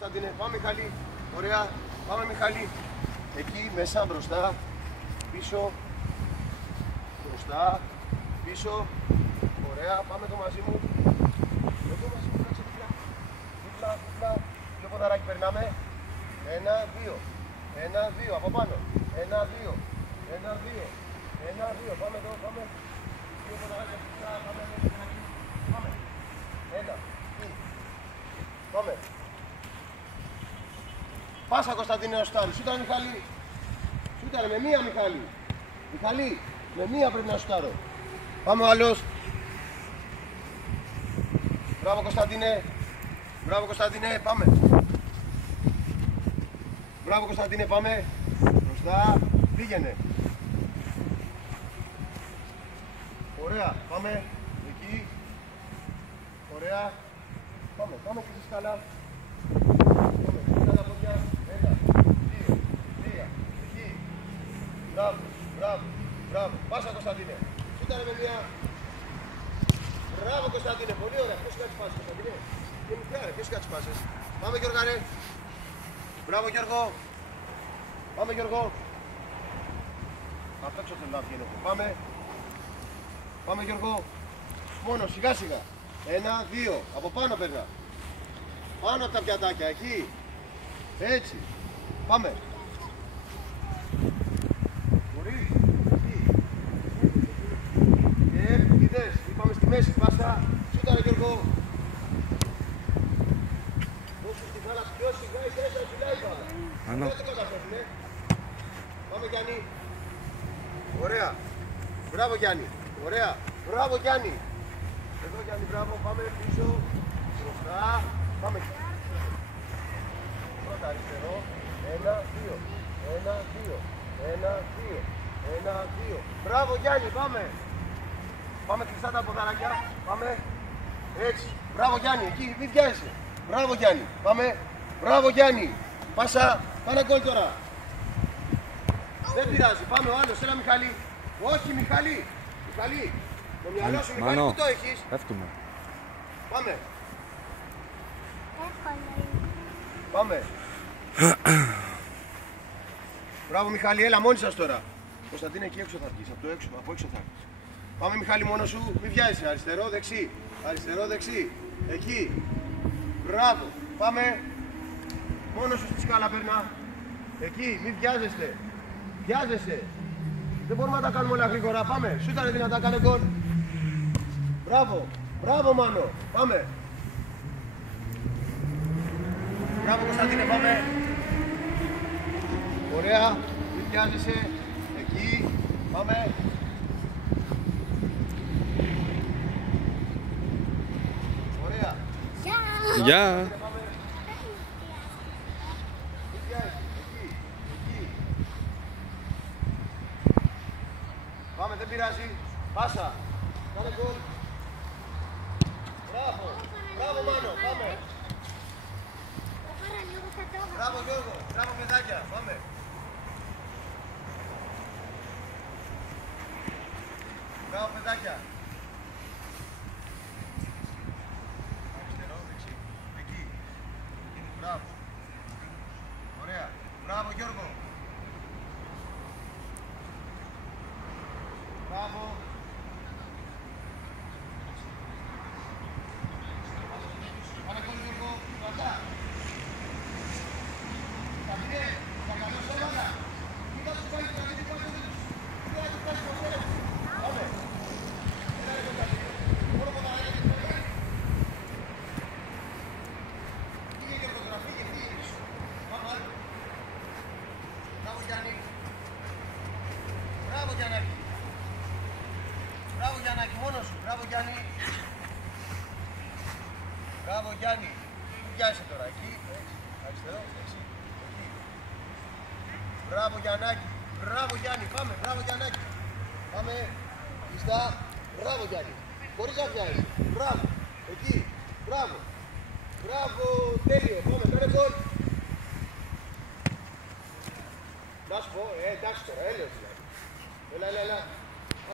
Κωνσταντίνε, πάμε Μιχάλη. Ωραία, πάμε Μιχάλη. Εκεί μέσα, μπροστά, πίσω, μπροστά, πίσω. Ωραία, πάμε το μαζί μου. Εδώ μαζί μου, κάτσε δίπλα. Δίπλα. Πιο ποδαράκι περνάμε. 1, 2. 1, 2, από πάνω. 1, 2. 1, 2. 1, 2. Πάμε εδώ, πάμε. Πιο ποδαράκι δίπλα, πάμε. Πάμε. 1, 2. Πάμε. Πάσα Κωνσταντίνε ο Στάρι. Σούταρε Μιχάλη. Σούταρε με μία Μιχάλη. Μιχάλη, με μία πρέπει να σουτάρω. Πάμε ο άλλος. Μπράβο Κωνσταντίνε. Μπράβο Κωνσταντίνε, πάμε. Μπράβο Κωνσταντίνε, πάμε. Μπροστά, πήγαινε. Ωραία, πάμε. Εκεί. Ωραία. Πάμε και στη σκάλα. Πάμε, κοίτα τα πόδια. 1, 2, 3. Εκεί. Μπράβο. Πάσα Κωνσταντίνε. Σούταρε με μία. Μπράβο Κωνσταντίνε, πολύ ωραία. Ποιος είχα τις πάσες Κωνσταντίνε? Και μικρά ρε, ποιος είχα τις πάσες? Πάμε Γιώργα ρε. Μπράβο Γιώργο. Πάμε Γιώργο. Αυτό ξέρω να βγαίνει. Πάμε Γιώργο. Μόνο σιγά. 1, 2. Από πάνω περνά. Πάνω από τα πιατάκια, εκεί. Έτσι. Πάμε. Μπορείς. Εκεί. Και είδες. Είπαμε στη μέση. Πάσα. Σούταρε Γιώργο. Δώσου στη θάλασσα. Πιο σιγά. Είσαι ψηλά είπαμε. Δεν το καταφέρνε. Πάμε Γιάννη. Ωραία. Μπράβο Γιάννη. Ωραία. Μπράβο Γιάννη. Εδώ Γιάννη, μπράβο. Πάμε πίσω. Μπροστά. Πάμε. Πρώτα αριστερό. 1, 2. 1, 2. 1, 2. 1, 2. Μπράβο Γιάννη, πάμε. Πάμε κλειστά τα ποδαράκια. Πάμε. Έτσι. Μπράβο Γιάννη, εκεί μην βιάζεσαι. Μπράβο Γιάννη. Πάμε. Μπράβο Γιάννη. Πάσα. Κάνε γκολ τώρα. Δεν πειράζει. Πάμε ο άλλος. Έλα Μιχάλη. Όχι Μιχάλη. Μιχάλη. Το μυαλό σου Μιχάλη που το έχεις. Πέφτουμε. Πάμε. Πάμε. Μπράβο Μιχάλη, έλα μόνοι σας τώρα. Κωνσταντίνε εκεί έξω θα βγεις, από έξω θα βγεις. Πάμε Μιχάλη μόνος σου, μην βιάζεσαι. Αριστερό, δεξί. Αριστερό, δεξί. Εκεί. Μπράβο. Πάμε. Μόνος σου στη σκάλα περνά. Εκεί, μην βιάζεστε. Βιάζεσαι. Δεν μπορούμε να τα κάνουμε όλα γρήγορα. Πάμε. Σούταρε δυνατά, κάνε γκολ. Μπράβο. Μπράβο Μάνο. Πάμε. Μπράβο Κωνσταντίνε, πάμε. Ωραία. Μην βιάζεσαι. Εκεί. Πάμε. Ωραία. Γεια. Πάμε, δεν πειράζει. Πάσα. Κάνε γκολ. Μπράβο. Μπράβο Μάνο. Πάμε. Μπράβο Γιώργο. Μπράβο παιδάκια. Πάμε. Μπράβο παιδάκια. Αριστερό, δεξί. Εκεί. Μπράβο. Ωραία. Μπράβο Γιώργο. Μπράβο. Πάμε γκολ Γιώργο. Κρατά. Καπιτέ. Παρακαλώ σώματα. Κοίτα τους πάει το παιδί πάνω τους. Κοίτα τους πάει το παιδί. Πάμε. Έλα ρε κομπατή. Μόνο ποδαράκια και πέρα. Φύγε Γιώργο τώρα. Φύγε. Πάμε. Μπράβο Γιάννη. Μπράβο Γιάννακη. Μπράβο Γιάννακη, μόνος σου. Μπράβο Γιάννη. Μπράβο Γιάννη. Μην πιάσε τώρα. Εκεί. Αριστερό. Εκεί. Μπράβο Γιαννάκη. Μπράβο Γιάννη. Πάμε. Μπράβο Γιαννάκη. Πάμε. Πιστά. Μπράβο Γιάννη. Χωρίς να πιάσεις. Μπράβο. Εκεί. Μπράβο. Μπράβο. Τέλειο. Πάμε. Κάνε γκολ. Να σου πω. Εντάξει τώρα. Έλεος δηλαδή. Έλα.